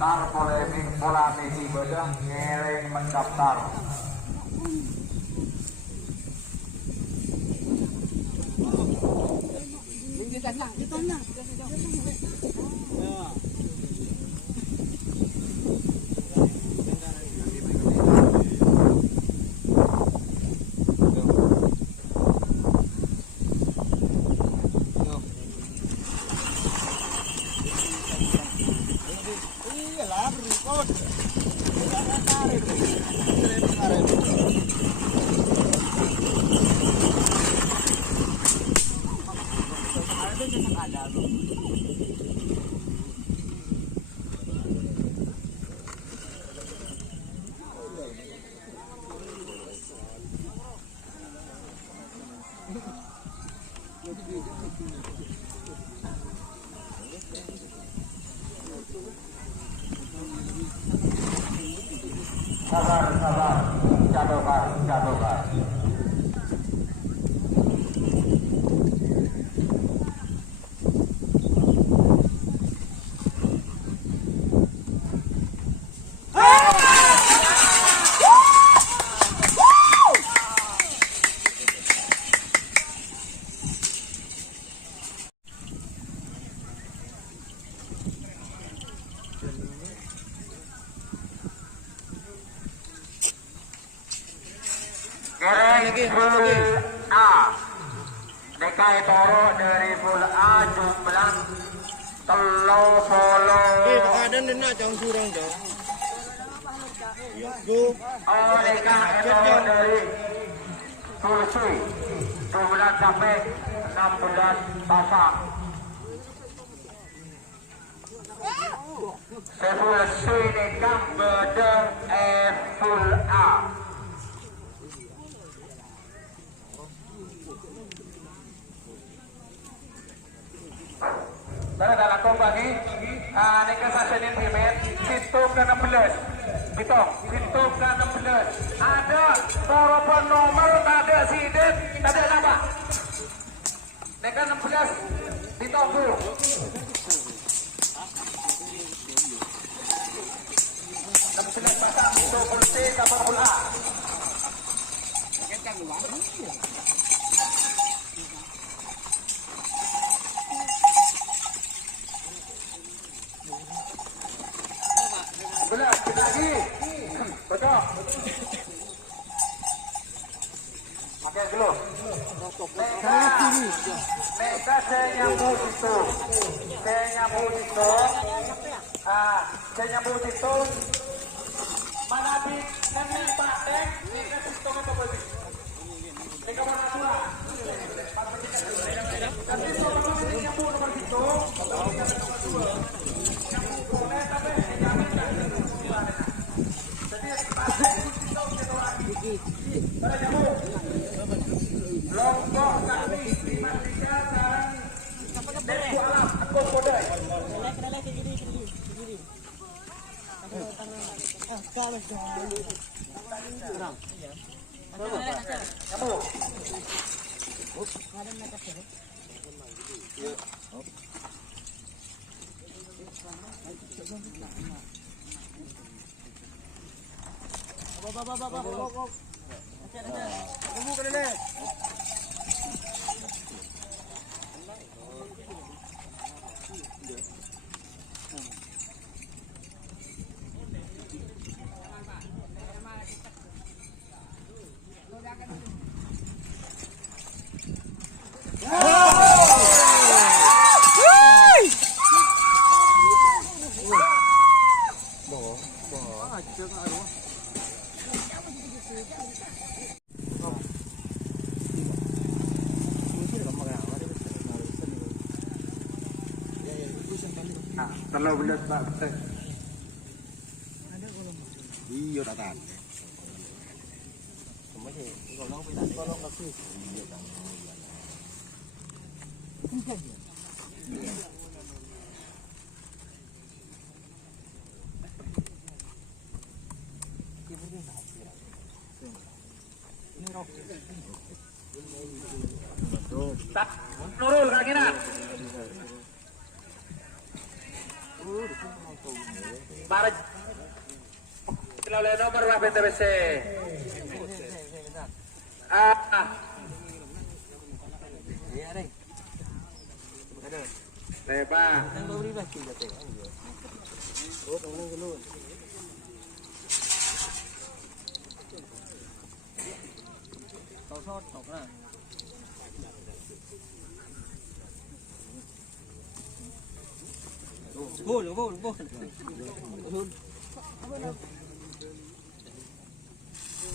daftar polemik pola misi bedeng ngeleng mendaftar. Sabar, jatuhkan. Full A DKI Toro dari full A jumlah telo polo. Kadang nak jangan kurang dah. Oh DKI Toro dari full C 12 sampai 16 pasang. Full C DKI bedeng full A. Dalam pagi, neka sasanin pimet, situ ke 16, bitong, situ ke 16. Ada telepon nomor, tak ada sidet, tak ada nama. Neka 16, bitong dulu. Pasang itu polisi sama bola. Belas, lagi. Betul. Pakai dulu. Mereka saya nyambung situ. Saya nyambung situ. Mana di nemi Pak Dek, mereka situ apa boleh? Mereka mana dua? Tapi kalau nyambung nomor situ, Lombok kami 53 sekarang dari alam aku kode. Kalau belas Pak Betek. Iya tak tahan. Tolong kasih. Tak nurul kakinan. Para oleh nomor berapa TBC? Lepa.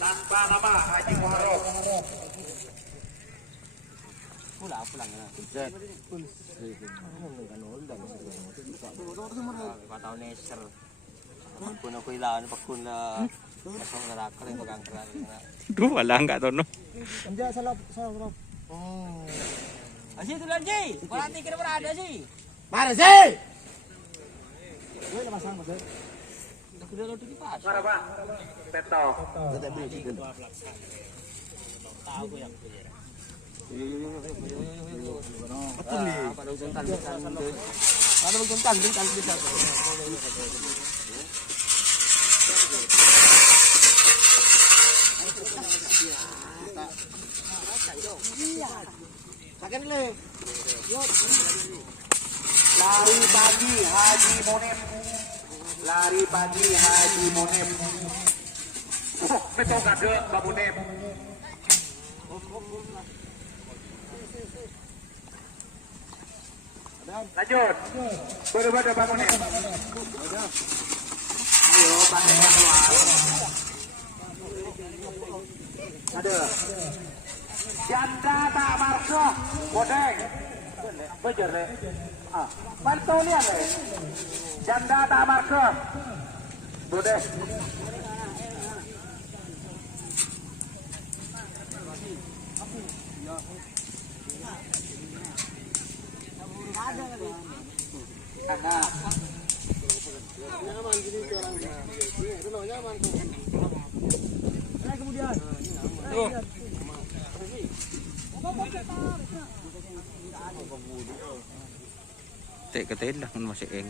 Tanpa nama Haji Muharram. Pulang na. Patao neser. Pagkuna ko ilaan, pagkuna masang narakal yung pagkangkala. Duh, wala nggak tono. Andiyan sa loob. Asih itu lanji. Parati kira berada sih. Mana sih? Gue lepas sama deh. Udah lo di pas. Mana Pak? Peto. Tahu gue yang betul nih. Pada ujung tali Ada ujung tali bisa. Akan le. Lari pagi Haji Monep. Lari pagi Haji Monep. Peto kade Mbak Monep. Lanjut. Berbeda Mbak Monep. Ayo pakai keluar. Ada. Janda tak marso, bodeng. Bejer le. Bantu lihat le. Janda tak marso, bodeng. Kemudian. Tệ cái Tết là con mà sẽ eng.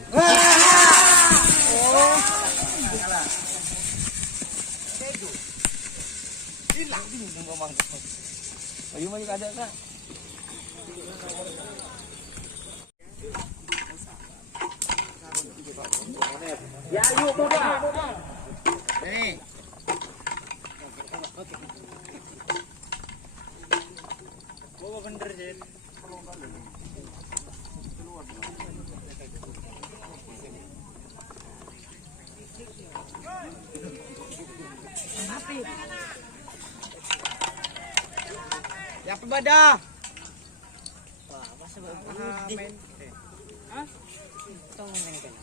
Hilang di ngomong. Ayo maju ada kan? Ya yuk muda. Nih. Bawa bener Jen. Ya pebadah. Wah, masa main. Hah? Tong main kan.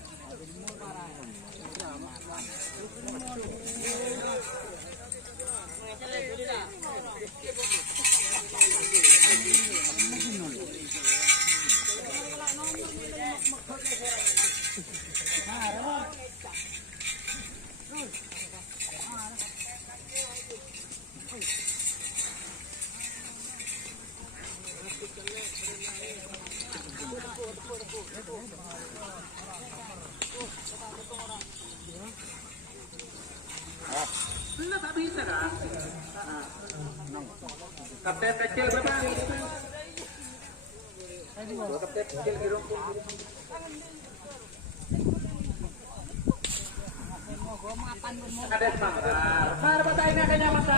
Nah, tak bisa kan? Kapten kecil berapa? Kapten kecil gitu. Ada semangat. Mar batai na kanya masa.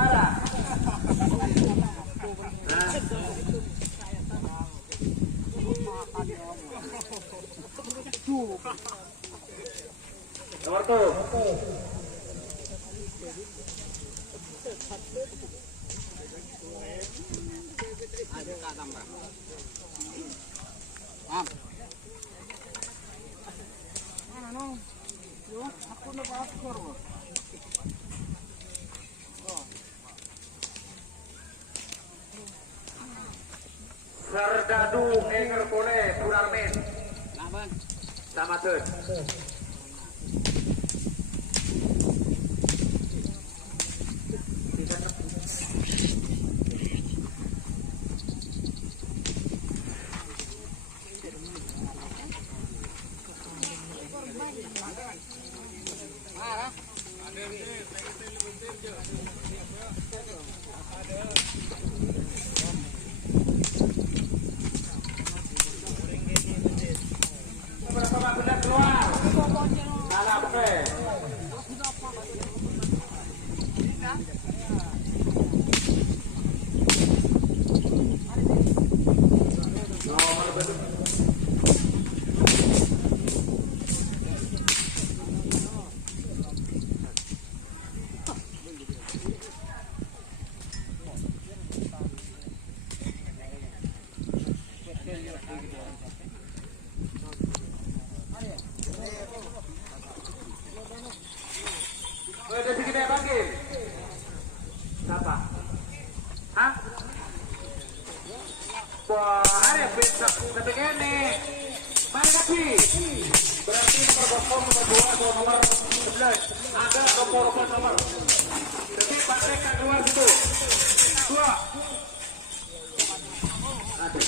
Para. Nomor tuh. Serdadu Enger Pole Purarmen. Sama tuh. Udah segini panggil. Siapa? Hah? Wah, ada besok tapi ini. Mari kaki. Berarti nomor kosong, nomor 2 atau nomor 11. Ada nomor. Jadi pakai keluar situ. 2. Ada.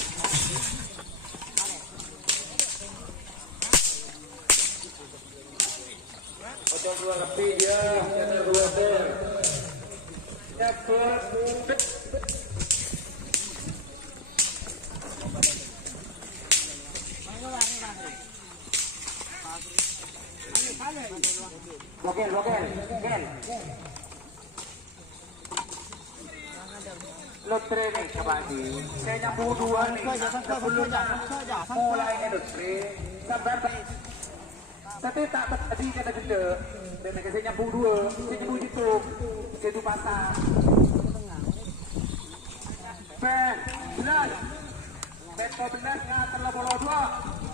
Pocong 2 lebih dia, channel 2 der. Bogel. Lot training kabadi. Saya nyampu 2 nih. Sebelum mulai industri, sabar baik. Tapi tak tadi kata gede. Dan saya nyampu 2, saya nyampu situ. Situ pasar. Ben, 11. Ben 12 ngatar lah bola 2.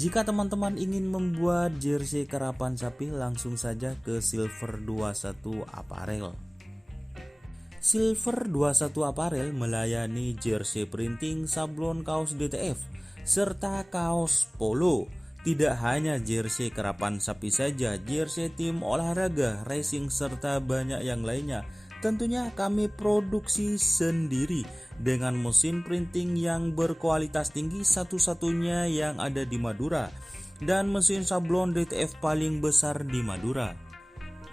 Jika teman-teman ingin membuat jersey karapan sapi, langsung saja ke Silver 21 Apparel. Silver 21 Apparel melayani jersey printing, sablon kaos DTF, serta kaos polo. Tidak hanya jersey karapan sapi saja, jersey tim olahraga, racing, serta banyak yang lainnya. Tentunya kami produksi sendiri dengan mesin printing yang berkualitas tinggi, satu-satunya yang ada di Madura, dan mesin sablon DTF paling besar di Madura.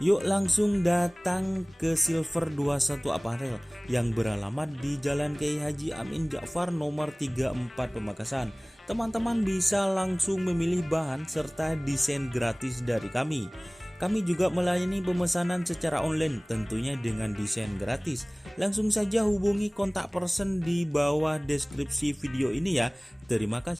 Yuk langsung datang ke Silver 21 Apparel yang beralamat di Jalan Kiai Haji Amin Ja'far nomor 34 Pamekasan. Teman-teman bisa langsung memilih bahan serta desain gratis dari kami. Kami juga melayani pemesanan secara online, tentunya dengan desain gratis. Langsung saja hubungi kontak person di bawah deskripsi video ini ya. Terima kasih.